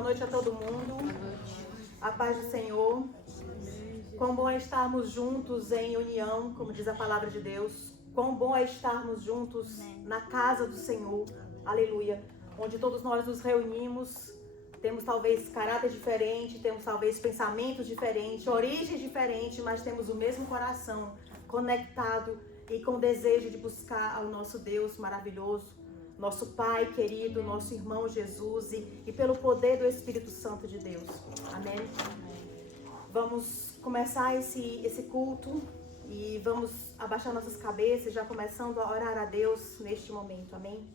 Boa noite a todo mundo. A paz do Senhor. Quão bom é estarmos juntos em união, como diz a palavra de Deus. Quão bom é estarmos juntos na casa do Senhor. Aleluia. Onde todos nós nos reunimos. Temos talvez caráter diferente, temos talvez pensamentos diferentes, origens diferentes, mas temos o mesmo coração conectado e com desejo de buscar ao nosso Deus maravilhoso, nosso Pai querido, nosso irmão Jesus e pelo poder do Espírito Santo de Deus. Amém? Vamos começar esse culto e vamos abaixar nossas cabeças, já começando a orar a Deus neste momento. Amém?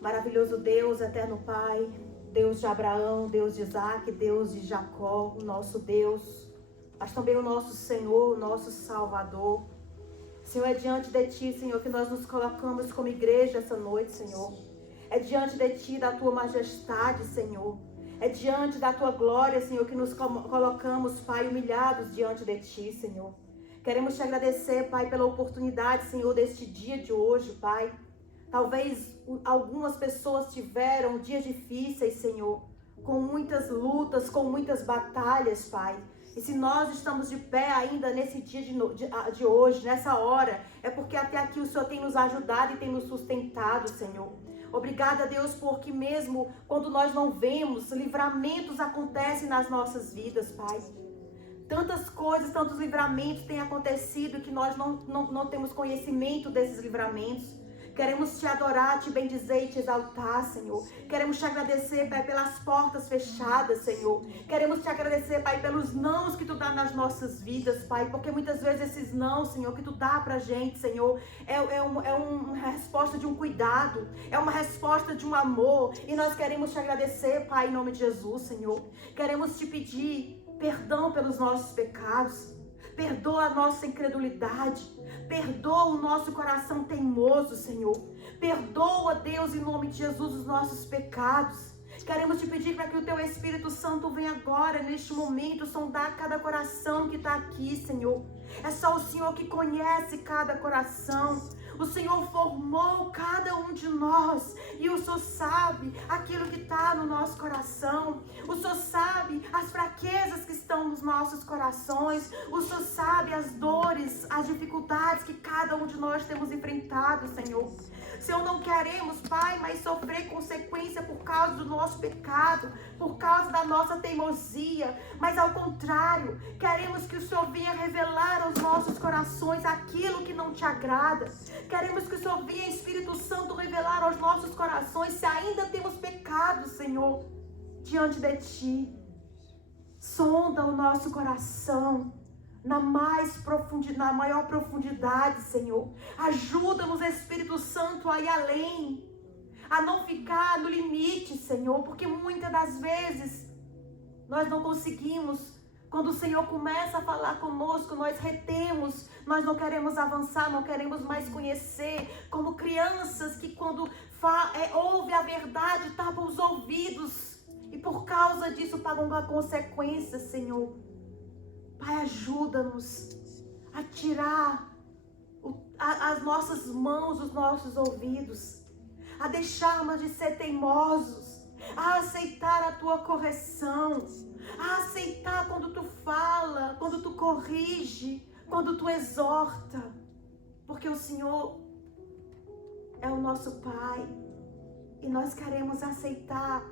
Maravilhoso Deus, eterno Pai, Deus de Abraão, Deus de Isaac, Deus de Jacó, o nosso Deus, mas também o nosso Senhor, o nosso Salvador. Senhor, é diante de Ti, Senhor, que nós nos colocamos como igreja essa noite, Senhor. É diante de Ti, da Tua majestade, Senhor. É diante da Tua glória, Senhor, que nos colocamos, Pai, humilhados diante de Ti, Senhor. Queremos Te agradecer, Pai, pela oportunidade, Senhor, deste dia de hoje, Pai. Talvez algumas pessoas tiveram dias difíceis, Senhor, com muitas lutas, com muitas batalhas, Pai. E se nós estamos de pé ainda nesse dia de hoje, nessa hora, é porque até aqui o Senhor tem nos ajudado e tem nos sustentado, Senhor. Obrigada, Deus, porque mesmo quando nós não vemos, livramentos acontecem nas nossas vidas, Pai. Tantas coisas, tantos livramentos têm acontecido que nós não temos conhecimento desses livramentos. Queremos Te adorar, Te bendizer e Te exaltar, Senhor. Queremos Te agradecer, Pai, pelas portas fechadas, Senhor. Queremos Te agradecer, Pai, pelos nãos que Tu dá nas nossas vidas, Pai. Porque muitas vezes esses nãos, Senhor, que Tu dá pra gente, Senhor, é uma resposta de um cuidado. É uma resposta de um amor. E nós queremos Te agradecer, Pai, em nome de Jesus, Senhor. Queremos Te pedir perdão pelos nossos pecados. Perdoa a nossa incredulidade. Perdoa o nosso coração teimoso, Senhor. Perdoa, Deus, em nome de Jesus, os nossos pecados. Queremos Te pedir para que o Teu Espírito Santo venha agora, neste momento, sondar cada coração que está aqui, Senhor. É só o Senhor que conhece cada coração. O Senhor formou cada um de nós e o Senhor sabe aquilo que está no nosso coração. O Senhor sabe as fraquezas que estão nos nossos corações. O Senhor sabe as dores, as dificuldades que cada um de nós temos enfrentado, Senhor. Senhor, não queremos, Pai, mas sofrer consequência por causa do nosso pecado, por causa da nossa teimosia, mas ao contrário, queremos que o Senhor venha revelar aos nossos corações aquilo que não Te agrada. Queremos que o Senhor venha, Espírito Santo, revelar aos nossos corações se ainda temos pecado, Senhor, diante de Ti. Sonda o nosso coração na maior profundidade, Senhor. Ajuda-nos, Espírito Santo, a ir além, a não ficar no limite, Senhor, porque muitas das vezes nós não conseguimos. Quando o Senhor começa a falar conosco, nós retemos, nós não queremos avançar, não queremos mais conhecer, como crianças que quando ouve a verdade, tapam os ouvidos, e por causa disso pagam uma consequência, Senhor. Pai, ajuda-nos a tirar as nossas mãos dos nossos ouvidos, a deixarmos de ser teimosos, a aceitar a Tua correção, a aceitar quando Tu fala, quando Tu corrige, quando Tu exorta, porque o Senhor é o nosso Pai e nós queremos aceitar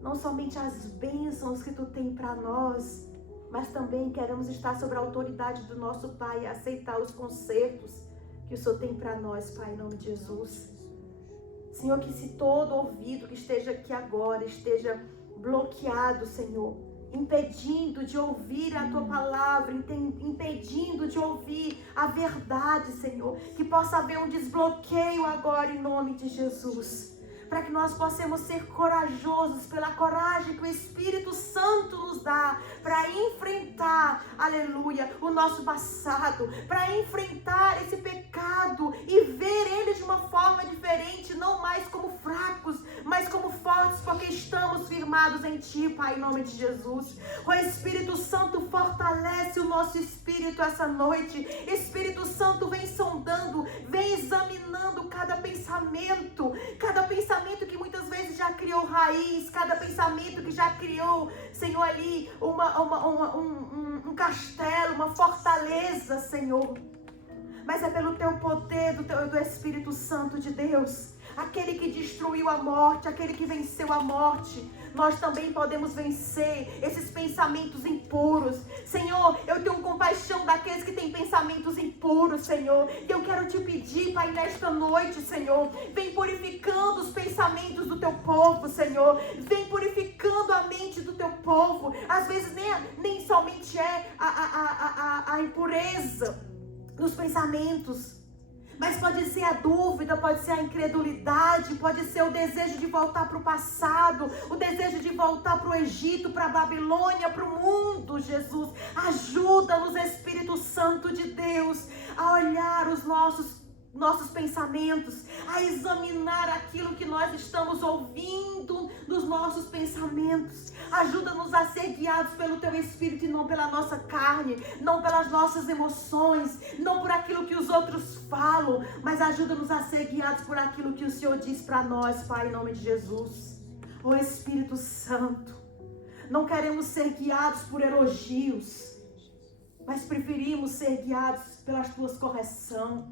não somente as bênçãos que Tu tem para nós, mas também queremos estar sob a autoridade do nosso Pai e aceitar os consertos que o Senhor tem para nós, Pai, em nome de Jesus. Senhor, que se todo ouvido que esteja aqui agora esteja bloqueado, Senhor, impedindo de ouvir a Tua palavra, impedindo de ouvir a verdade, Senhor, que possa haver um desbloqueio agora em nome de Jesus. Para que nós possamos ser corajosos pela coragem que o Espírito Santo nos dá para enfrentar, aleluia, o nosso passado, para enfrentar esse pecado e ver ele de uma forma diferente, não mais como fracos, mas como fortes porque estamos firmados em Ti, Pai, em nome de Jesus. Ó Espírito Santo, fortalece o nosso espírito essa noite. Espírito Santo, vem sondando, vem examinando cada pensamento que muitas vezes já criou raiz, cada pensamento que já criou, Senhor, ali um castelo, uma fortaleza, Senhor. Mas é pelo Teu poder, do Espírito Santo de Deus, aquele que destruiu a morte, aquele que venceu a morte, nós também podemos vencer esses pensamentos impuros. Senhor, eu tenho compaixão daqueles que têm pensamentos impuros, Senhor. E eu quero te pedir, Pai, nesta noite, Senhor, vem purificando os pensamentos do Teu povo, Senhor. Vem purificando a mente do Teu povo. Às vezes nem somente é a impureza dos pensamentos, mas pode ser a dúvida, pode ser a incredulidade, pode ser o desejo de voltar para o passado, o desejo de voltar para o Egito, para a Babilônia, para o mundo. Jesus, ajuda-nos, Espírito Santo de Deus, a olhar os nossos pensamentos, a examinar aquilo que nós estamos ouvindo nos nossos pensamentos. Ajuda-nos a ser guiados pelo Teu Espírito e não pela nossa carne, não pelas nossas emoções, não por aquilo que os outros falam, mas ajuda-nos a ser guiados por aquilo que o Senhor diz para nós, Pai, em nome de Jesus. Ó Espírito Santo, não queremos ser guiados por elogios, mas preferimos ser guiados pelas Tuas correções.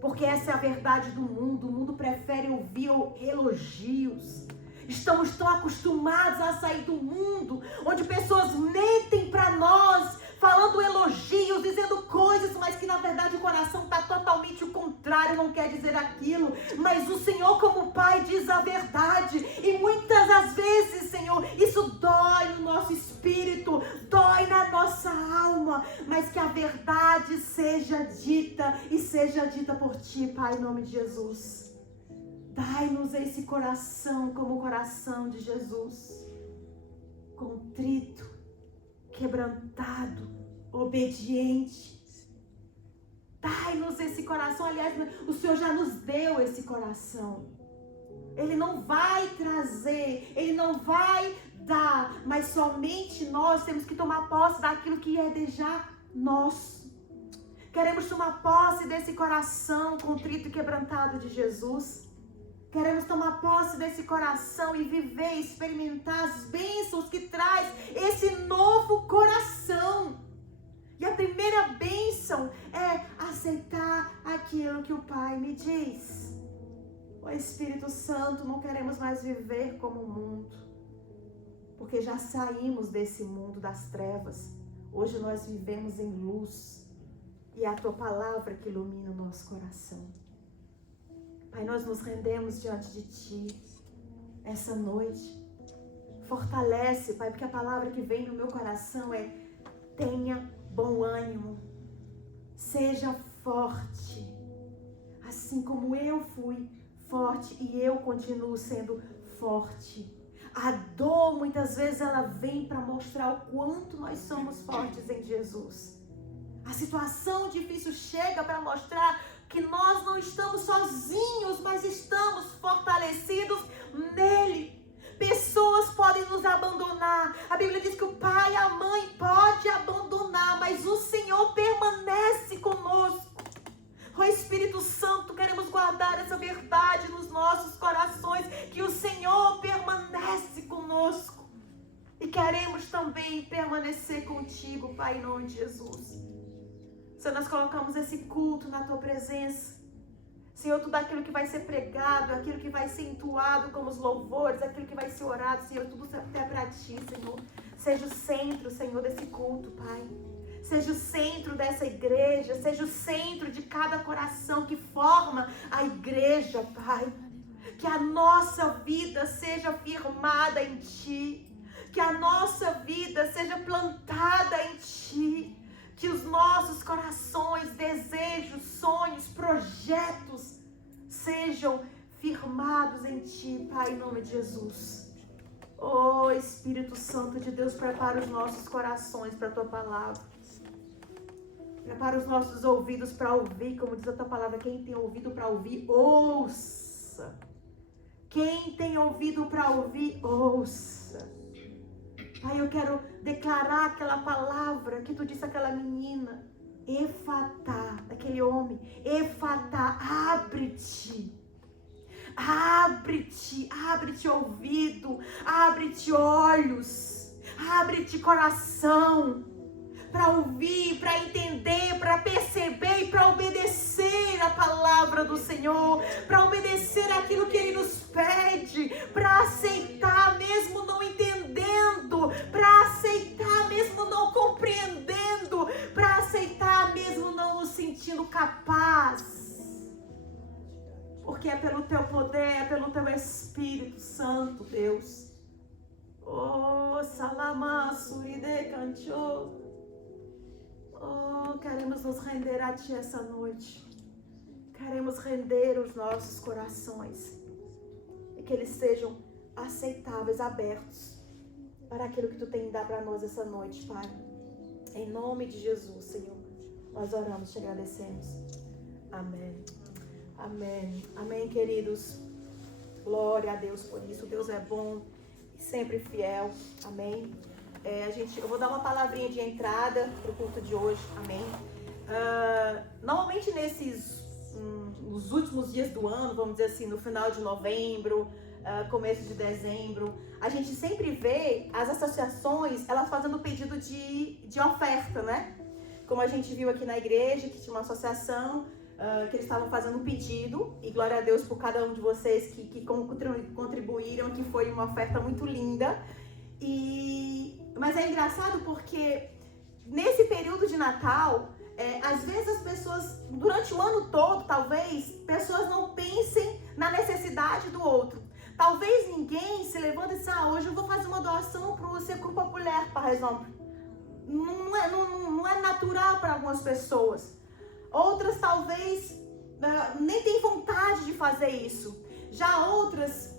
Porque essa é a verdade do mundo. O mundo prefere ouvir elogios. Estamos tão acostumados a sair do mundo onde pessoas mentem para nós, falando elogios, dizendo coisas, mas que na verdade o coração está totalmente o contrário, não quer dizer aquilo. Mas o Senhor, como Pai, diz a verdade. E muitas das vezes, Senhor, isso dói no nosso espírito, dói na nossa alma, mas que a verdade seja dita e seja dita por Ti, Pai, em nome de Jesus. Dai-nos esse coração como o coração de Jesus, contrito, quebrantado, obediente. Dai-nos esse coração. Aliás, o Senhor já nos deu esse coração. Ele não vai trazer, Ele não vai dar, mas somente nós temos que tomar posse daquilo que é já nosso. Queremos tomar posse desse coração contrito e quebrantado de Jesus. Queremos tomar posse desse coração e viver, experimentar as bênçãos que traz esse novo coração. E a primeira bênção é aceitar aquilo que o Pai me diz. Ó Espírito Santo, não queremos mais viver como o mundo, porque já saímos desse mundo das trevas. Hoje nós vivemos em luz e é a Tua palavra que ilumina o nosso coração. Pai, nós nos rendemos diante de Ti essa noite. Fortalece, Pai, porque a palavra que vem no meu coração é: tenha bom ânimo, seja forte, assim como eu fui forte e eu continuo sendo forte. A dor, muitas vezes, ela vem para mostrar o quanto nós somos fortes em Jesus. A situação difícil chega para mostrar que nós não estamos sozinhos, mas estamos fortalecidos nele. Pessoas podem nos abandonar. A Bíblia diz que o pai e a mãe podem abandonar, mas o Senhor permanece conosco. Ó Espírito Santo, queremos guardar essa verdade nos nossos corações, que o Senhor permanece conosco. E queremos também permanecer contigo, Pai, em nome de Jesus. Senhor, nós colocamos esse culto na Tua presença. Senhor, tudo aquilo que vai ser pregado, aquilo que vai ser entoado como os louvores, aquilo que vai ser orado, Senhor, tudo é para Ti, Senhor. Seja o centro, Senhor, desse culto, Pai. Seja o centro dessa igreja, seja o centro de cada coração que forma a igreja, Pai. Que a nossa vida seja firmada em Ti. Que a nossa vida seja plantada em Ti. Que os nossos corações, desejos, sonhos, projetos sejam firmados em Ti, Pai, em nome de Jesus. Oh, Espírito Santo de Deus, prepara os nossos corações para a Tua palavra. Prepara os nossos ouvidos para ouvir, como diz a Tua palavra. Quem tem ouvido para ouvir, ouça. Quem tem ouvido para ouvir, ouça. Pai, eu quero declarar aquela palavra que tu disse àquela menina. Efatá, aquele homem. Efatá, abre-te. Abre-te, abre-te ouvido, abre-te olhos, abre-te coração, para ouvir, para entender, para perceber e para obedecer a palavra do Senhor, para obedecer aquilo que Ele nos pede, para aceitar mesmo não entendendo, para aceitar mesmo não compreendendo, para aceitar mesmo não nos sentindo capaz. Porque é pelo Teu poder, é pelo Teu Espírito Santo, Deus. Oh, Salamá, Suride, Canchô. Oh, queremos nos render a Ti essa noite. Queremos render os nossos corações. E que eles sejam aceitáveis, abertos para aquilo que Tu tem de dar para nós essa noite, Pai. Em nome de Jesus, Senhor, nós oramos, Te agradecemos. Amém. Amém. Amém, queridos. Glória a Deus por isso. Deus é bom e sempre fiel. Amém. Eu vou dar uma palavrinha de entrada para o culto de hoje. Amém. Normalmente nos últimos dias do ano, vamos dizer assim, no final de novembro, começo de dezembro, a gente sempre vê as associações, elas fazendo pedido de oferta, né? Como a gente viu aqui na igreja, que tinha uma associação que eles estavam fazendo um pedido, e glória a Deus por cada um de vocês que contribuíram, que foi uma oferta muito linda. Mas é engraçado porque nesse período de Natal, às vezes as pessoas, durante o ano todo, talvez, pessoas não pensem na necessidade do outro. Talvez ninguém se levanta e diz, hoje eu vou fazer uma doação para o Secur Popular, por exemplo. Não é natural para algumas pessoas. Outras talvez nem têm vontade de fazer isso. Já outras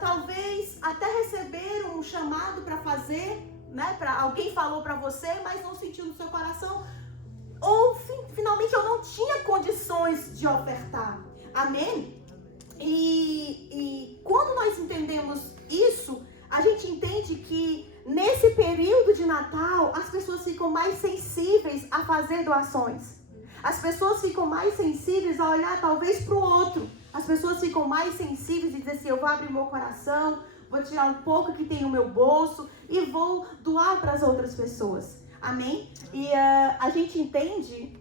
talvez até receberam um chamado para fazer, né? Alguém falou para você, mas não sentiu no seu coração. Ou finalmente eu não tinha condições de ofertar. Amém? E quando nós entendemos isso, a gente entende que nesse período de Natal as pessoas ficam mais sensíveis a fazer doações. As pessoas ficam mais sensíveis a olhar talvez para o outro. As pessoas ficam mais sensíveis e dizer assim, eu vou abrir meu coração, vou tirar um pouco que tem no meu bolso e vou doar para as outras pessoas. Amém? E a gente entende...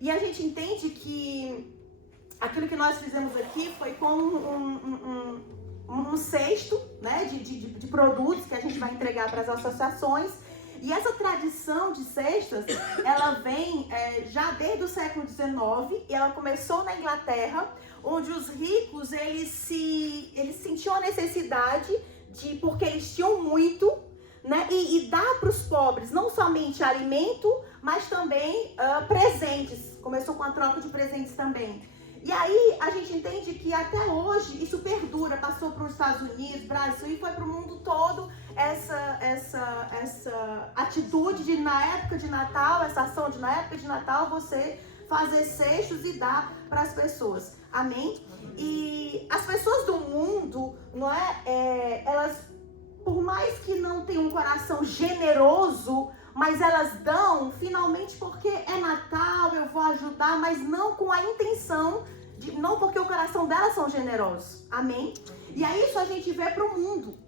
E a gente entende que aquilo que nós fizemos aqui foi como um cesto, né, de produtos que a gente vai entregar para as associações. E essa tradição de cestas, ela vem já desde o século XIX, e ela começou na Inglaterra, onde os ricos, eles sentiam a necessidade porque eles tinham muito, né, e dar para os pobres não somente alimento, mas também presentes. Começou com a troca de presentes também. E aí a gente entende que até hoje isso perdura, passou para os Estados Unidos, Brasil e foi para o mundo todo essa atitude de na época de Natal, essa ação de na época de Natal você fazer cestos e dar para as pessoas. Amém? E as pessoas do mundo, não é? Elas, por mais que não tenham um coração generoso, mas elas dão finalmente porque é Natal, eu vou ajudar, mas não com a intenção, não porque o coração delas são generosos. Amém? E aí isso a gente vê para o mundo.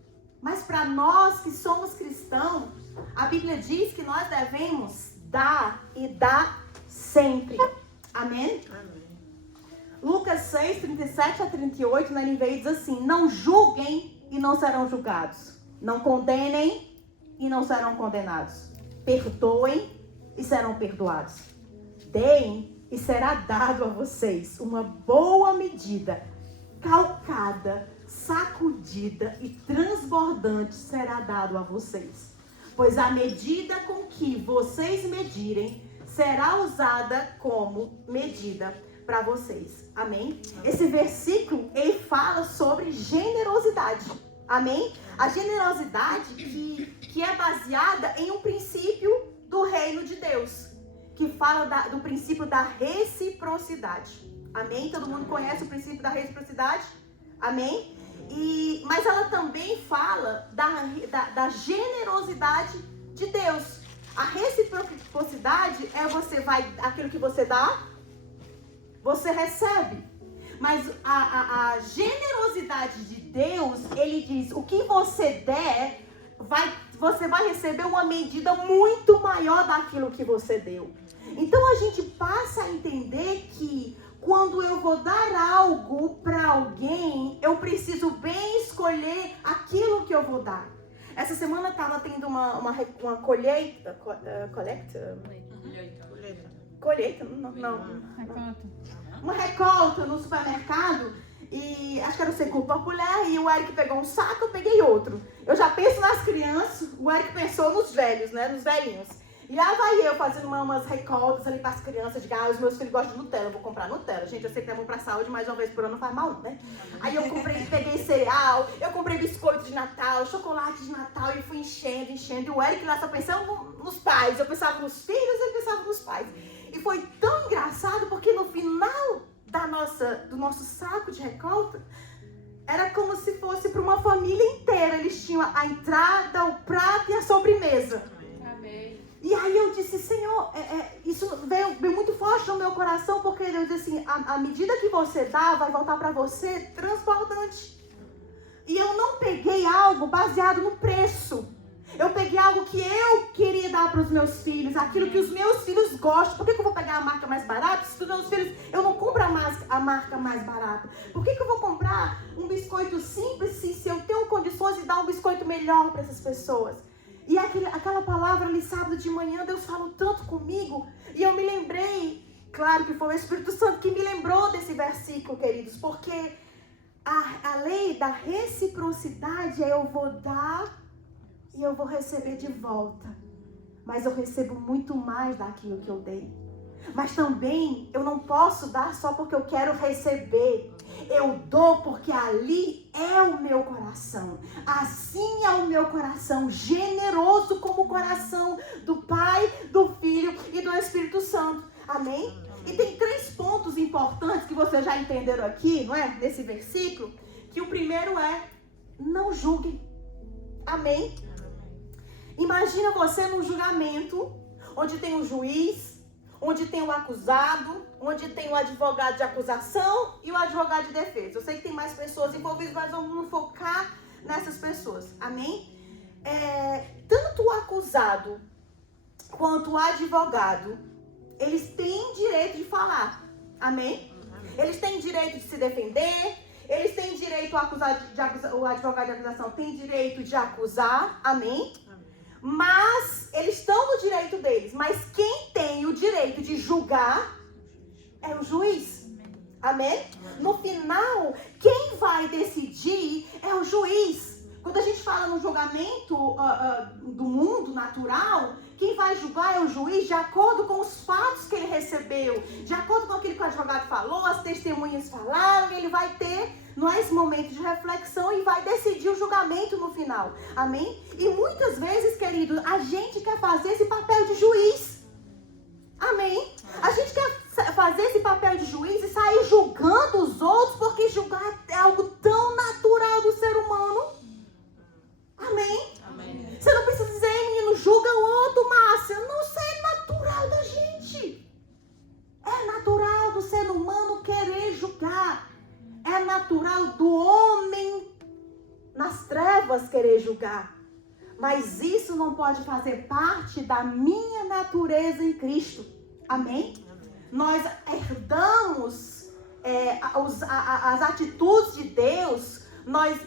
Mas para nós que somos cristãos, a Bíblia diz que nós devemos dar e dar sempre. Amém? Amém. Lucas 6, 37 a 38, na NVI diz assim, não julguem e não serão julgados. Não condenem e não serão condenados. Perdoem e serão perdoados. Deem e será dado a vocês uma boa medida, calcada, sacudida e transbordante será dado a vocês. Pois a medida com que vocês medirem será usada como medida para vocês. Amém? Esse versículo, ele fala sobre generosidade. Amém? A generosidade que é baseada em um princípio do reino de Deus. que fala do princípio da reciprocidade. Amém? Todo mundo conhece o princípio da reciprocidade? Amém? Mas ela também fala da generosidade de Deus. A reciprocidade é aquilo que você dá, você recebe. Mas a generosidade de Deus, ele diz, o que você der, você vai receber uma medida muito maior daquilo que você deu. Então a gente passa a entender que quando eu vou dar algo para alguém, eu preciso bem escolher aquilo que eu vou dar. Essa semana estava tendo uma colheita. Colheita? Não. Uma recolta no supermercado. E acho que era o Secur Popular. E o Eric pegou um saco, eu peguei outro. Eu já penso nas crianças, o Eric pensou nos velhos, né? Nos velhinhos. E lá vai eu fazendo umas recoltas ali para as crianças. Digo, os meus filhos gostam de Nutella, eu vou comprar Nutella. Gente, eu sei que é bom pra saúde, mas uma vez por ano não faz mal, né? Aí eu peguei cereal, eu comprei biscoito de Natal, chocolate de Natal e fui enchendo. E o Eric lá só pensando nos pais. Eu pensava nos filhos, ele pensava nos pais. E foi tão engraçado porque no final do nosso saco de recolta, era como se fosse para uma família inteira. Eles tinham a entrada, o prato e a sobremesa. Amém. E aí eu disse, Senhor, isso veio muito forte no meu coração, porque eu disse assim, a medida que você dá vai voltar para você transbordante. E eu não peguei algo baseado no preço. Eu peguei algo que eu queria dar para os meus filhos, aquilo que os meus filhos gostam. Por que eu vou pegar a marca mais barata? Se os meus filhos, eu não compro a marca mais barata. Por que eu vou comprar um biscoito simples se eu tenho condições de dar um biscoito melhor para essas pessoas? E aquela palavra ali, sábado de manhã, Deus falou tanto comigo. E eu me lembrei, claro que foi o Espírito Santo que me lembrou desse versículo, queridos. Porque a lei da reciprocidade é eu vou dar e eu vou receber de volta. Mas eu recebo muito mais daquilo que eu dei. Mas também eu não posso dar só porque eu quero receber. Eu dou porque ali é o meu coração. Assim é o meu coração, generoso como o coração do Pai, do Filho e do Espírito Santo. Amém? E tem 3 pontos importantes que vocês já entenderam aqui, não é? Nesse versículo. Que o primeiro é, não julguem. Amém? Imagina você num julgamento, onde tem um juiz, onde tem o acusado, onde tem o advogado de acusação e o advogado de defesa. Eu sei que tem mais pessoas envolvidas, mas vamos focar nessas pessoas. Amém? Tanto o acusado quanto o advogado, eles têm direito de falar. Amém? Eles têm direito de se defender. Eles têm direito, o advogado de acusação tem direito de acusar. Amém? Mas eles estão no direito deles. Mas quem tem o direito de julgar é o juiz. Amém? No final, quem vai decidir é o juiz. Quando a gente fala no julgamento do mundo natural, quem vai julgar é o juiz de acordo com os fatos que ele recebeu, de acordo com aquilo que o advogado falou, as testemunhas falaram, ele vai ter esse momento de reflexão e vai decidir o julgamento no final. Amém? E muitas vezes, querido, a gente quer fazer esse papel de juiz. Amém? A gente quer fazer esse papel de juiz e sair julgando os outros, porque julgar é algo tão natural do ser humano. Amém? Amém. Você não precisa dizer, menino, julga o outro, Márcia. Não, isso é natural da gente. É natural do ser humano querer julgar. É natural do homem nas trevas querer julgar. Mas isso não pode fazer parte da minha natureza em Cristo. Amém? Nós herdamos as atitudes de Deus,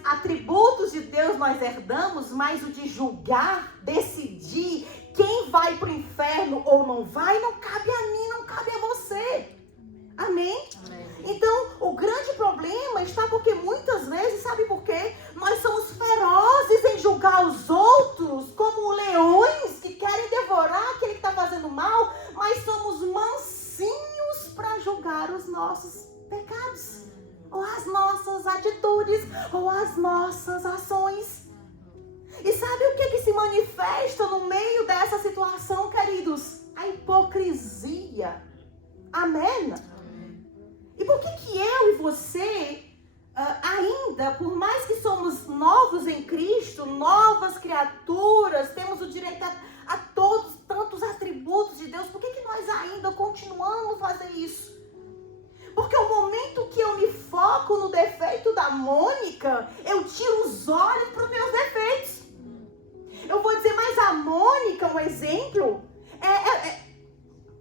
atributos de Deus nós herdamos, mas o de julgar, decidir quem vai para o inferno ou não vai, não cabe a mim, não cabe a você. Amém? Amém? Então, o grande problema está porque muitas vezes, sabe por quê? Nós somos ferozes em julgar os outros como leões que querem devorar aquele que está fazendo mal, mas somos mansinhos para julgar os nossos pecados, ou as nossas atitudes, ou as nossas ações. E sabe o que se manifesta no meio dessa situação, queridos? a hipocrisia. Amém? E por que eu e você, ainda, por mais que somos novos em Cristo, novas criaturas, temos o direito a todos, tantos atributos de Deus, por que nós ainda continuamos a fazer isso? Porque o momento que eu me foco no defeito da Mônica, eu tiro os olhos para os meus defeitos. Eu vou dizer, mas a Mônica, um exemplo,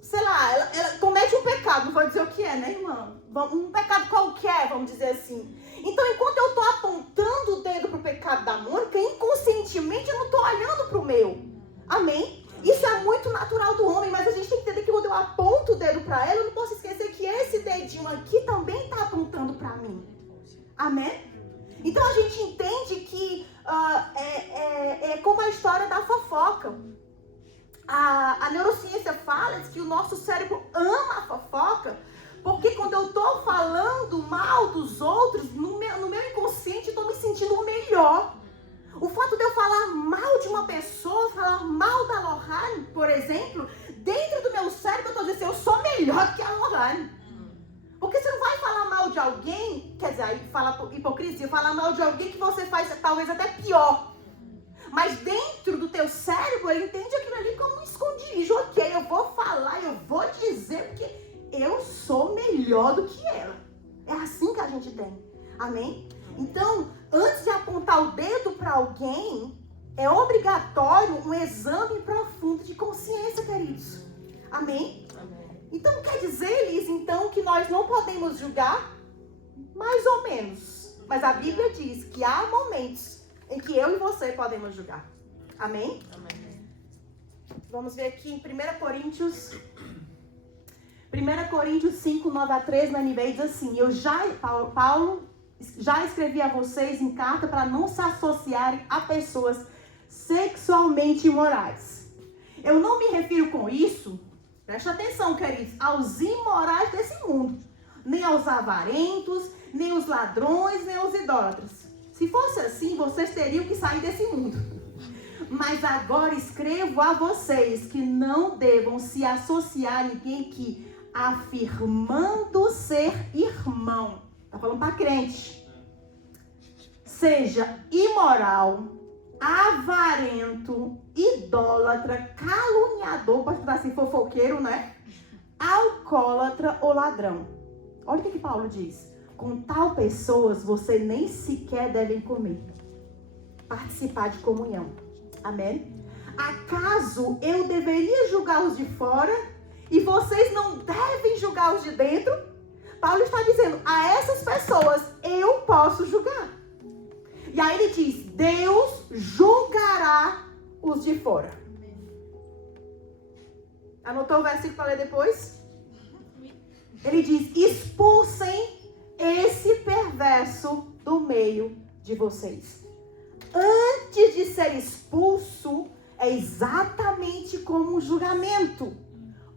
sei lá, ela comete um pecado, não vou dizer o que é, né, irmã? Um pecado qualquer, vamos dizer assim. Então, enquanto eu estou apontando o dedo para o pecado da Mônica, inconscientemente eu não estou olhando para o meu. Amém? Isso é muito natural do homem, mas a gente tem que entender que quando eu aponto o dedo para ela, eu não posso esquecer que esse dedinho aqui também está apontando para mim. Amém? Então a gente entende que é como a história da fofoca. A neurociência fala que o nosso cérebro ama a fofoca, porque quando eu estou falando mal dos outros, no meu inconsciente eu estou me sentindo melhor. O fato de eu falar mal de uma pessoa, falar mal da Lohane, por exemplo, dentro do meu cérebro eu estou dizendo assim, eu sou melhor que a Lohane. Porque você não vai falar mal de alguém, quer dizer, aí fala hipocrisia, falar mal de alguém que você faz talvez até pior. Mas dentro do teu cérebro, ele entende aquilo ali como um esconderijo. Ok, eu vou falar, eu vou dizer, porque eu sou melhor do que ela. É assim que a gente tem. Amém? Então, antes de apontar o dedo para alguém, é obrigatório um exame profundo de consciência, queridos. Amém? Então, quer dizer, Liz, então, que nós não podemos julgar? Mais ou menos. Mas a Bíblia diz que há momentos em que eu e você podemos julgar. Amém? Amém. Vamos ver aqui em 1 Coríntios 5, 9 a 13, na NVI, diz assim, Paulo já escrevi a vocês em carta para não se associarem a pessoas sexualmente imorais. Eu não me refiro com isso, preste atenção, queridos, aos imorais desse mundo, nem aos avarentos, nem os ladrões, nem os idólatras. Se fosse assim, vocês teriam que sair desse mundo. Mas agora escrevo a vocês que não devam se associar a ninguém que, afirmando ser irmão, está falando para crente, seja imoral, avarento, idólatra, caluniador, pode estar assim, fofoqueiro, né? Alcoólatra ou ladrão. Olha o que Paulo diz. Com tal pessoas, você nem sequer devem comer. Participar de comunhão. Amém? Acaso eu deveria julgar os de fora e vocês não devem julgar os de dentro? Paulo está dizendo, a essas pessoas eu posso julgar. E aí ele diz, Deus julgará os de fora. Anotou o versículo para ler depois? Ele diz, expulsem esse perverso do meio de vocês. Antes de ser expulso, é exatamente como um julgamento.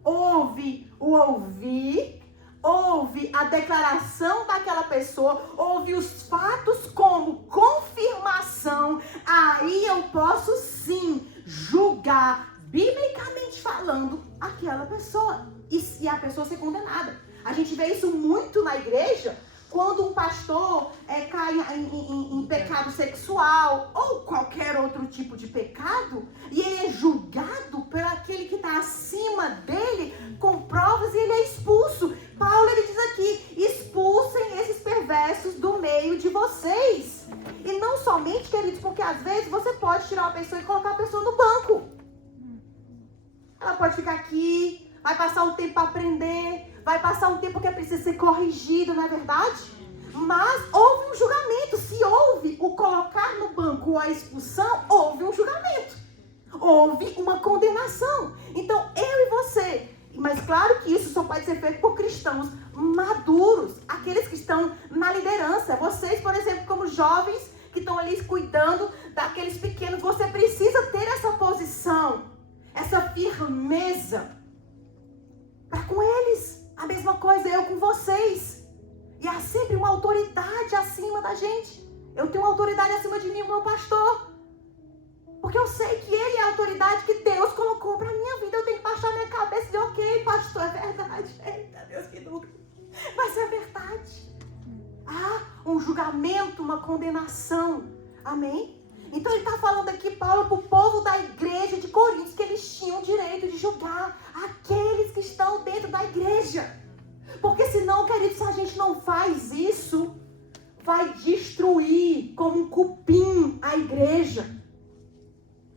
Houve o ouvir, houve a declaração daquela pessoa, houve os fatos como confirmação. Aí eu posso sim julgar, biblicamente falando, aquela pessoa. E a pessoa ser condenada. A gente vê isso muito na igreja, quando um pastor cai em pecado sexual ou qualquer outro tipo de pecado, e ele é julgado por aquele que está acima dele com provas e ele é expulso. Paulo ele diz aqui, expulsem esses perversos do meio de vocês. E não somente, queridos, porque às vezes você pode tirar uma pessoa e colocar a pessoa no banco. Ela pode ficar aqui, vai passar um tempo para aprender, vai passar um tempo que precisa ser corrigido, não é verdade? Mas houve um julgamento. Se houve o colocar no banco ou a expulsão, houve um julgamento. Houve uma condenação. Então, eu e você. Mas claro que isso só pode ser feito por cristãos maduros. Aqueles que estão na liderança. Vocês, por exemplo, como jovens que estão ali cuidando daqueles pequenos. Você precisa ter essa posição, essa firmeza para com eles. A mesma coisa eu com vocês. E há sempre uma autoridade acima da gente. Eu tenho uma autoridade acima de mim, o meu pastor. Porque eu sei que ele é a autoridade que Deus colocou para a minha vida. Eu tenho que baixar minha cabeça ok, pastor, é verdade. Eita, Deus que duro. Mas é verdade. Há um julgamento, uma condenação. Amém? Então ele está falando aqui, Paulo, para o povo da igreja de Corinto, que eles tinham o direito de julgar aqueles que estão dentro da igreja. Porque senão, queridos, se a gente não faz isso, vai destruir como um cupim a igreja.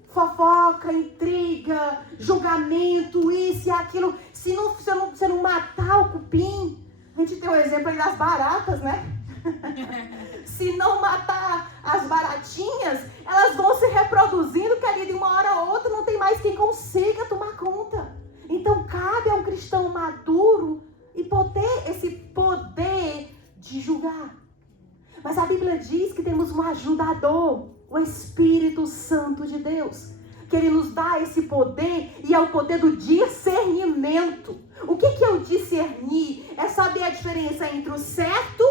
Fofoca, intriga, julgamento, isso e aquilo. Se você não matar o cupim, a gente tem um exemplo aí das baratas, né? Se não matar as baratinhas, elas vão se reproduzindo, querido, e uma hora ou outra não tem mais quem consiga tomar conta. Então cabe a um cristão maduro e ter esse poder de julgar. Mas a Bíblia diz que temos um ajudador, o Espírito Santo de Deus, que ele nos dá esse poder, e é o poder do discernimento. O que é o discernir? É saber a diferença entre o certo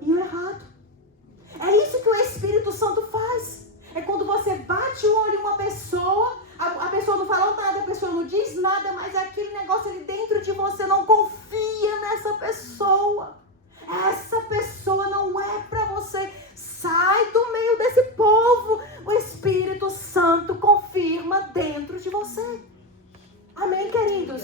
e o errado. É isso que o Espírito Santo faz. É quando você bate o olho em uma pessoa, a pessoa não falou nada, a pessoa não diz nada, mas aquele negócio ali dentro de você não confia nessa pessoa. Essa pessoa não é para você. Sai do meio desse povo. O Espírito Santo confirma dentro de você. Amém, queridos?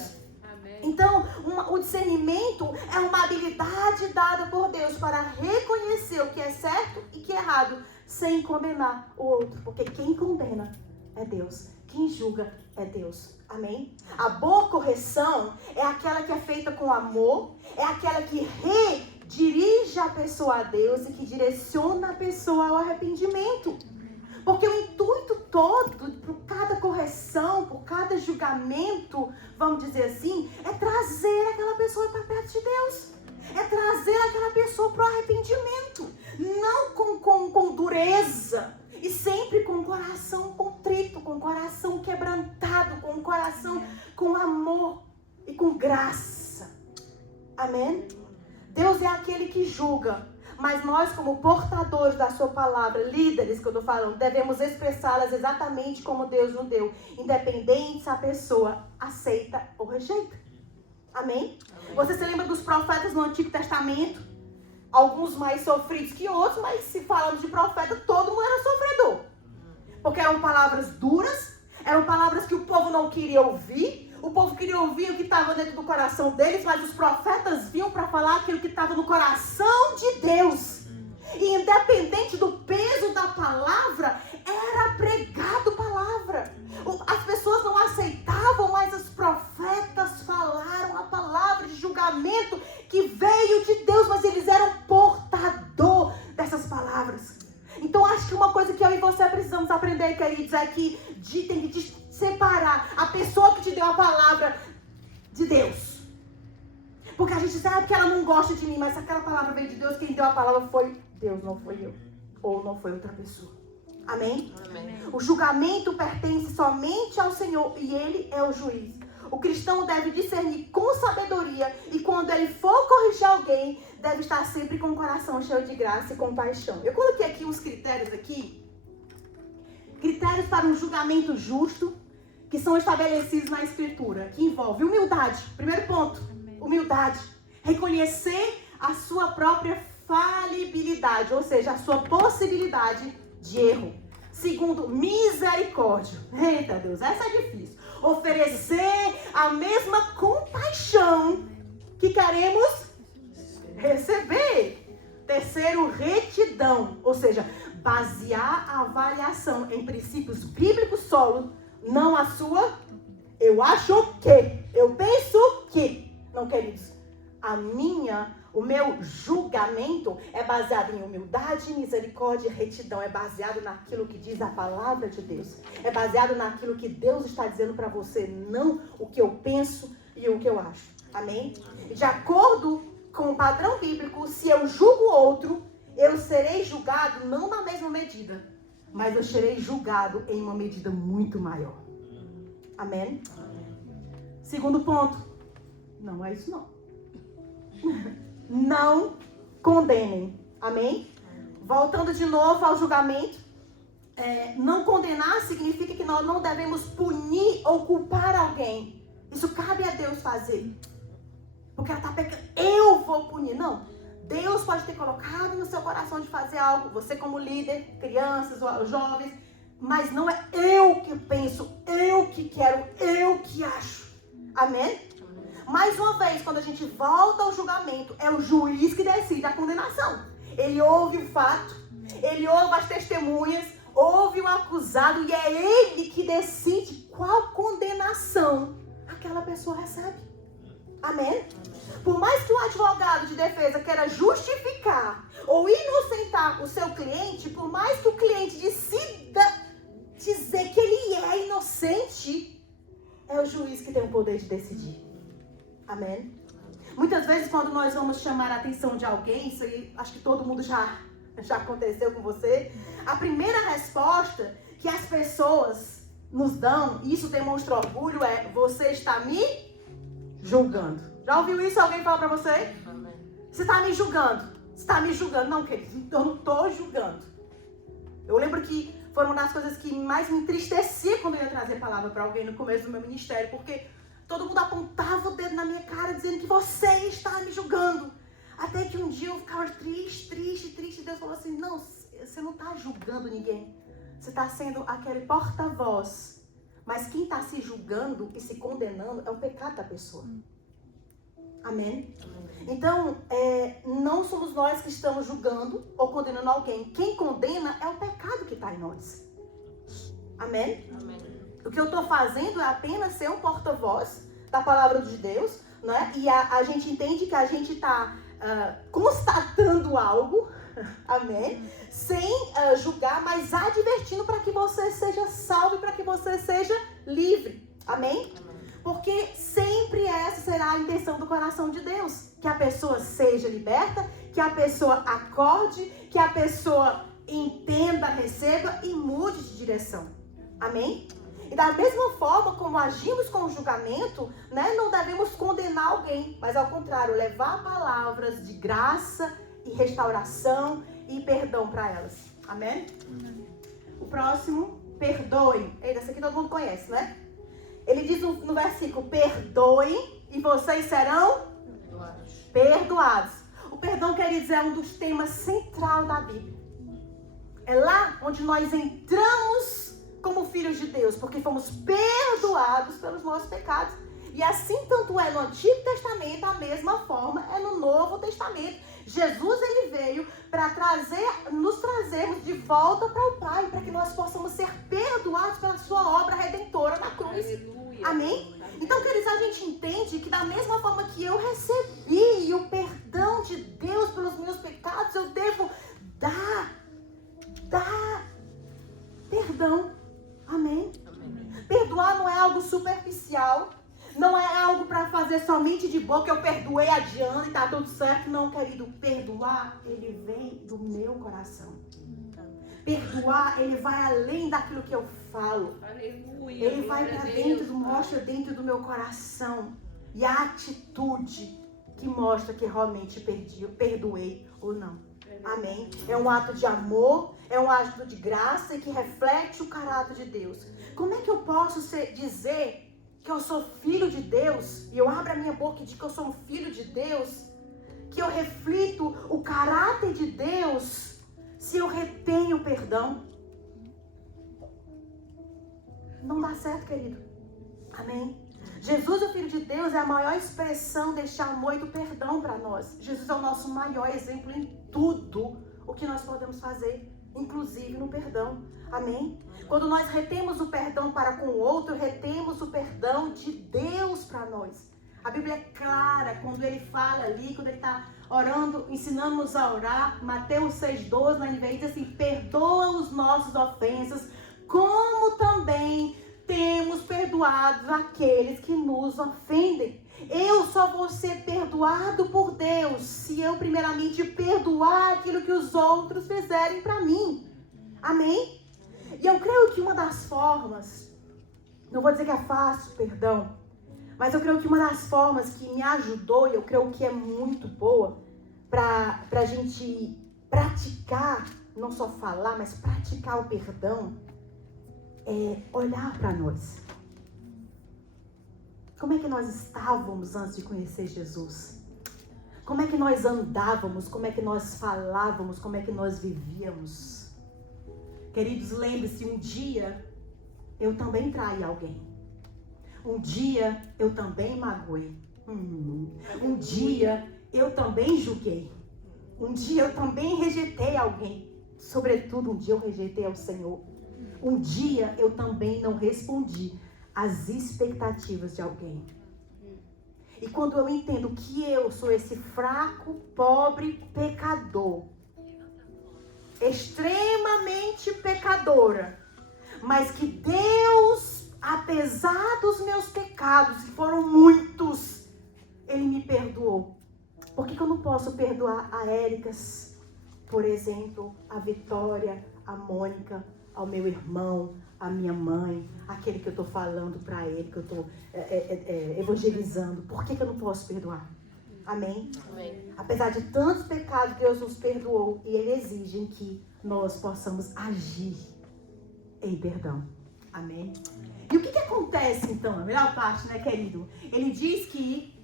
Amém. Então, o discernimento é uma habilidade dada por Deus para reconhecer o que é certo e o que é errado, sem condenar o outro. Porque quem condena é Deus. Quem julga é Deus. Amém? A boa correção é aquela que é feita com amor, é aquela que redirige a pessoa a Deus e que direciona a pessoa ao arrependimento. Porque o intuito todo, por cada correção, por cada julgamento, vamos dizer assim, é trazer aquela pessoa para perto de Deus. É trazer aquela pessoa para o arrependimento. Não com dureza. E sempre com o coração contrito, com o coração quebrantado, com o coração com amor e com graça. Amém? Deus é aquele que julga. Mas nós, como portadores da sua palavra, líderes que eu estou falando, devemos expressá-las exatamente como Deus nos deu. Independente se a pessoa aceita ou rejeita. Amém? Amém. Você se lembra dos profetas no Antigo Testamento? Alguns mais sofridos que outros, mas se falamos de profeta, todo mundo era sofredor. Porque eram palavras duras, eram palavras que o povo não queria ouvir. O povo queria ouvir o que estava dentro do coração deles, mas os profetas vinham para falar aquilo que estava no coração de Deus. E independente do peso da palavra, era pregado palavra. As pessoas não aceitavam, mas os profetas falaram a palavra de julgamento que veio de Deus, mas eles eram portador dessas palavras. Então acho que uma coisa que eu e você precisamos aprender, queridos, é que tem que separar a pessoa que te deu a palavra de Deus. Porque a gente sabe que ela não gosta de mim, mas se aquela palavra veio de Deus, quem deu a palavra foi Deus, não foi eu. Ou não foi outra pessoa. Amém? Amém. O julgamento pertence somente ao Senhor e Ele é o juiz. O cristão deve discernir com sabedoria e quando ele for corrigir alguém, deve estar sempre com o coração cheio de graça e compaixão. Eu coloquei aqui uns critérios aqui. Critérios para um julgamento justo que são estabelecidos na Escritura, que envolve humildade. Primeiro ponto, humildade. Reconhecer a sua própria falibilidade, ou seja, a sua possibilidade de erro. Segundo, misericórdia. Eita Deus, essa é difícil. Oferecer a mesma compaixão que queremos receber. Terceiro, retidão, ou seja, basear a avaliação em princípios bíblicos solos, não a sua, eu acho que, eu penso que. Não, queridos, o meu julgamento é baseado em humildade, misericórdia e retidão. É baseado naquilo que diz a palavra de Deus. É baseado naquilo que Deus está dizendo para você, não o que eu penso e o que eu acho. Amém? De acordo com o padrão bíblico, se eu julgo outro, eu serei julgado não na mesma medida, mas eu serei julgado em uma medida muito maior. Amém? Segundo ponto. Não é isso não. Não condenem. Amém? Voltando de novo ao julgamento. Não condenar significa que nós não devemos punir ou culpar alguém Isso cabe a Deus fazer. Porque ela está pecando, eu vou punir. Não. Deus pode ter colocado no seu coração de fazer algo, você como líder, crianças, jovens, mas não é eu que penso, eu que quero, eu que acho. Amém? Mais uma vez, quando a gente volta ao julgamento, é o juiz que decide a condenação. Ele ouve o fato, ele ouve as testemunhas, ouve o acusado e é ele que decide qual condenação aquela pessoa recebe. Amém? Por mais que o advogado de defesa queira justificar ou inocentar o seu cliente, por mais que o cliente decida dizer que ele é inocente, é o juiz que tem o poder de decidir. Amém? Muitas vezes quando nós vamos chamar a atenção de alguém, isso aí acho que todo mundo já aconteceu com você, a primeira resposta que as pessoas nos dão, e isso demonstra orgulho, é: você está me julgando. Já ouviu isso? Alguém fala pra você? Amém. Você está me julgando. Você está me julgando. Não, querido, eu não estou julgando. Eu lembro que foi uma das coisas que mais me entristecia quando eu ia trazer a palavra para alguém no começo do meu ministério, porque todo mundo apontava o dedo na minha cara dizendo que você está me julgando. Até que um dia eu ficava triste. E Deus falou assim: não, você não está julgando ninguém. Você está sendo aquele porta-voz. Mas quem está se julgando e se condenando é o pecado da pessoa. Amém? Então, não somos nós que estamos julgando ou condenando alguém. Quem condena é o pecado que está em nós. Amém? Amém. O que eu estou fazendo é apenas ser um porta-voz da palavra de Deus, né? E a gente entende que a gente está constatando algo, amém? Sem julgar, mas advertindo para que você seja salvo e para que você seja livre. Amém? Porque sempre essa será a intenção do coração de Deus. Que a pessoa seja liberta, que a pessoa acorde, que a pessoa entenda, receba e mude de direção. Amém? E da mesma forma como agimos com o julgamento, né, não devemos condenar alguém, mas ao contrário, levar palavras de graça e restauração e perdão para elas. Amém? O próximo, perdoem. Esse aqui todo mundo conhece, né? Ele diz no versículo: perdoem e vocês serão perdoados. O perdão, quer dizer, é um dos temas centrais da Bíblia. É lá onde nós entramos como filhos de Deus, porque fomos perdoados pelos nossos pecados. E assim tanto é no Antigo Testamento, a mesma forma é no Novo Testamento. Jesus, ele veio para nos trazermos de volta para o Pai, para que nós possamos ser perdoados pela sua obra redentora na cruz. Aleluia. Amém? Então, queridos, a gente entende que da mesma forma que eu recebi o perdão de Deus pelos meus pecados, eu devo dar perdão. Amém? Amém? Perdoar não é algo superficial, não é algo para fazer somente de boca, eu perdoei, adiante, está tudo certo. Não, querido, perdoar, ele vem do meu coração. Perdoar, ele vai além daquilo que eu falo. Aleluia, ele vai para dentro, mostra dentro do meu coração. E a atitude que mostra que realmente perdoei ou não. Amém? É um ato de amor, é um ato de graça e que reflete o caráter de Deus. Como é que eu posso dizer que eu sou filho de Deus, e eu abro a minha boca e digo que eu sou um filho de Deus, que eu reflito o caráter de Deus, se eu retenho perdão? Não dá certo, querido. Amém? Jesus, o Filho de Deus, é a maior expressão deste amor e do perdão para nós. Jesus é o nosso maior exemplo em tudo o que nós podemos fazer, inclusive no perdão. Amém? Quando nós retemos o perdão para com o outro, retemos o perdão de Deus para nós. A Bíblia é clara quando ele fala ali, quando ele está orando, ensinando-nos a orar. Mateus 6,12, na NVI, diz assim: perdoa os nossos ofensas, como também temos perdoado aqueles que nos ofendem. Eu só vou ser perdoado por Deus se eu primeiramente perdoar aquilo que os outros fizerem para mim. Amém? E eu creio que uma das formas, não vou dizer que é fácil, perdão, mas eu creio que uma das formas que me ajudou, e eu creio que é muito boa, para a gente praticar, não só falar, mas praticar o perdão, é olhar para nós. Como é que nós estávamos antes de conhecer Jesus? Como é que nós andávamos? Como é que nós falávamos? Como é que nós vivíamos? Queridos, lembre-se, um dia eu também traí alguém. Um dia eu também magoei. Um dia eu também julguei. Um dia eu também rejeitei alguém. Sobretudo, um dia eu rejeitei ao Senhor. Um dia eu também não respondi às expectativas de alguém. E quando eu entendo que eu sou esse fraco, pobre pecador, extremamente pecadora, mas que Deus, apesar dos meus pecados, que foram muitos, Ele me perdoou. Por que eu não posso perdoar a Éricas, por exemplo, a Vitória, a Mônica, ao meu irmão, a minha mãe, aquele que eu estou falando para ele, que eu estou evangelizando? Por que eu não posso perdoar? Amém? Amém. Apesar de tantos pecados, Deus nos perdoou e Ele exige que nós possamos agir em perdão. Amém? E o que acontece então? A melhor parte, né, querido? Ele diz que...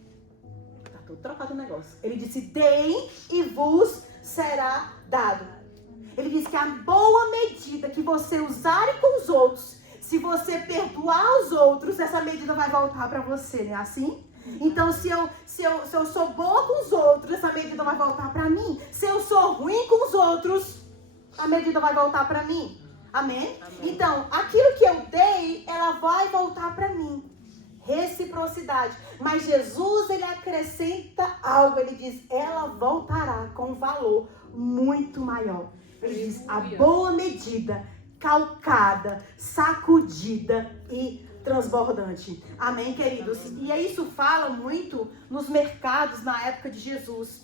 Tá todo trocado o negócio. Ele disse: deem e vos será dado. Ele diz que a boa medida que você usar com os outros, se você perdoar os outros, essa medida vai voltar para você, não é assim? Então, se eu sou boa com os outros, essa medida vai voltar para mim. Se eu sou ruim com os outros, a medida vai voltar para mim. Amém? Amém? Então, aquilo que eu dei, ela vai voltar para mim. Reciprocidade. Mas Jesus, ele acrescenta algo. Ele diz: ela voltará com um valor muito maior. Ele diz: a boa medida, calcada, sacudida e transbordante. Amém, queridos? Amém. E isso fala muito nos mercados na época de Jesus.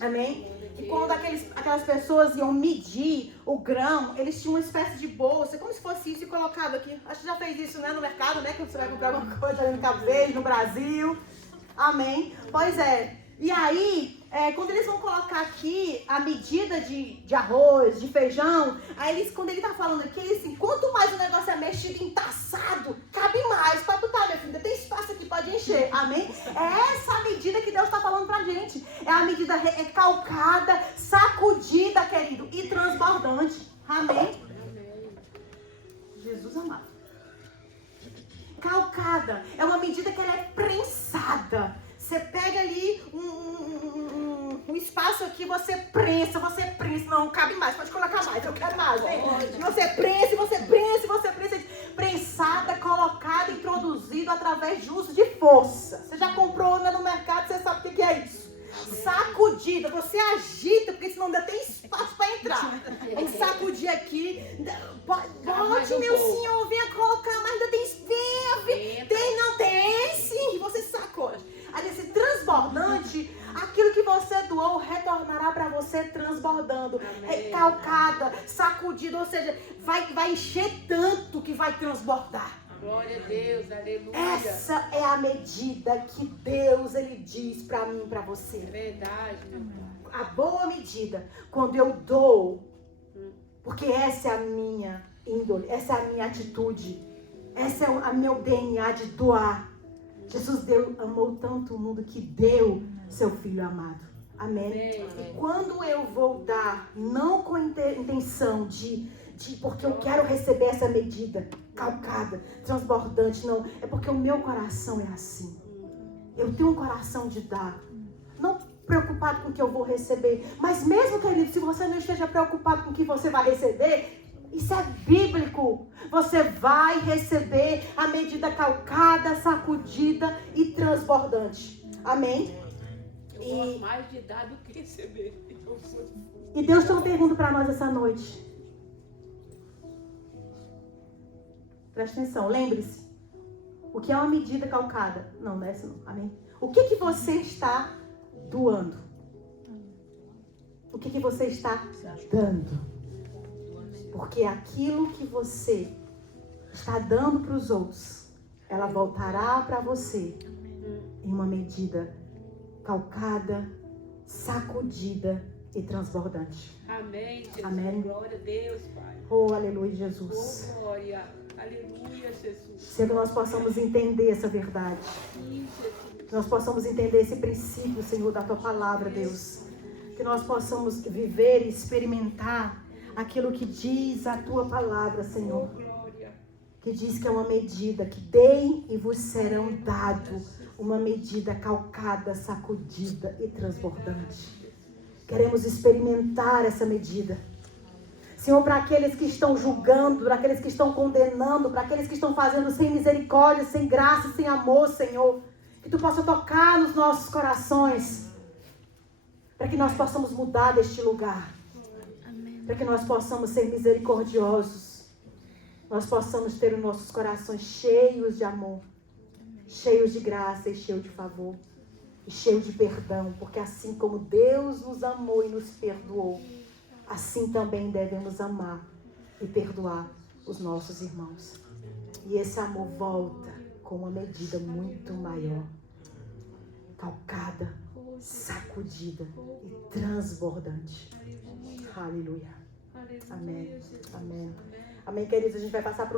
Amém? E quando aquelas pessoas iam medir o grão, eles tinham uma espécie de bolsa, como se fosse isso, e colocava aqui. Acho que já fez isso, né, no mercado, né? Quando você vai comprar alguma coisa ali no Cabo Verde, no Brasil. Amém? Pois é. E aí, quando eles vão colocar aqui a medida de arroz, de feijão, aí eles, quando ele tá falando aqui, eles assim: quanto mais o negócio é mexido, entaçado, cabe mais. Pode botar, minha filha, tem espaço aqui, pode encher. Amém? É essa a medida que Deus tá falando pra gente. É a medida calcada, sacudida, querido, e transbordante. Amém? Jesus amado. Calcada é uma medida que ela é prensada. Você pega ali um espaço aqui, você prensa, não cabe mais, pode colocar mais, eu quero mais. Você prensa. Prensada, colocada, introduzido através de uso de força. Você já comprou, né, no mercado, você sabe o que é isso. Sacudida, você agita, porque senão ainda tem espaço para entrar. Vamos sacudir aqui. Pode, meu senhor, venha colocar, mas ainda tem espaço. Não tem, sim, você sacode. Aí esse transbordante, aquilo que você doou retornará para você transbordando. Recalcada, sacudida, ou seja, vai encher tanto que vai transbordar. Glória a Deus, aleluia. Essa é a medida que Deus, ele diz para mim e para você. É verdade, meu Pai. A boa medida, quando eu dou, porque essa é a minha índole, essa é a minha atitude, essa é o meu DNA de doar. Jesus amou tanto o mundo que deu seu Filho amado. Amém? Amém. E quando eu vou dar, não com intenção porque eu quero receber essa medida calcada, transbordante, não. É porque o meu coração é assim. Eu tenho um coração de dar. Não preocupado com o que eu vou receber. Mas mesmo, querido, se você não esteja preocupado com o que você vai receber, isso é bíblico. Você vai receber a medida calcada, sacudida e transbordante. Amém? Eu gosto mais de dar do que receber. E Deus tem uma pergunta para nós essa noite. Presta atenção, lembre-se. O que é uma medida calcada? Não, não é essa não. Amém? O que você está doando? O que você está dando? Porque aquilo que você está dando para os outros, ela voltará para você em uma medida calcada, sacudida e transbordante. Amém, Jesus. Amém. Glória a Deus, Pai. Oh, aleluia, Jesus. Oh, glória. Aleluia, Jesus. Senhor, que nós possamos entender essa verdade. Sim, Jesus. Que nós possamos entender esse princípio, Senhor, da Tua palavra, Deus. Que nós possamos viver e experimentar aquilo que diz a Tua palavra, Senhor. Oh, glória. Que diz que é uma medida, que deem e vos serão dado uma medida calcada, sacudida e transbordante. Queremos experimentar essa medida. Senhor, para aqueles que estão julgando, para aqueles que estão condenando, para aqueles que estão fazendo sem misericórdia, sem graça, sem amor, Senhor, que Tu possa tocar nos nossos corações, para que nós possamos mudar deste lugar, para que nós possamos ser misericordiosos, nós possamos ter os nossos corações cheios de amor, cheios de graça e cheios de favor, e cheios de perdão, porque assim como Deus nos amou e nos perdoou, assim também devemos amar e perdoar os nossos irmãos. E esse amor volta com uma medida muito maior, calcada, sacudida e transbordante. Aleluia. Amém. Amém. Amém, queridos. A gente vai passar para o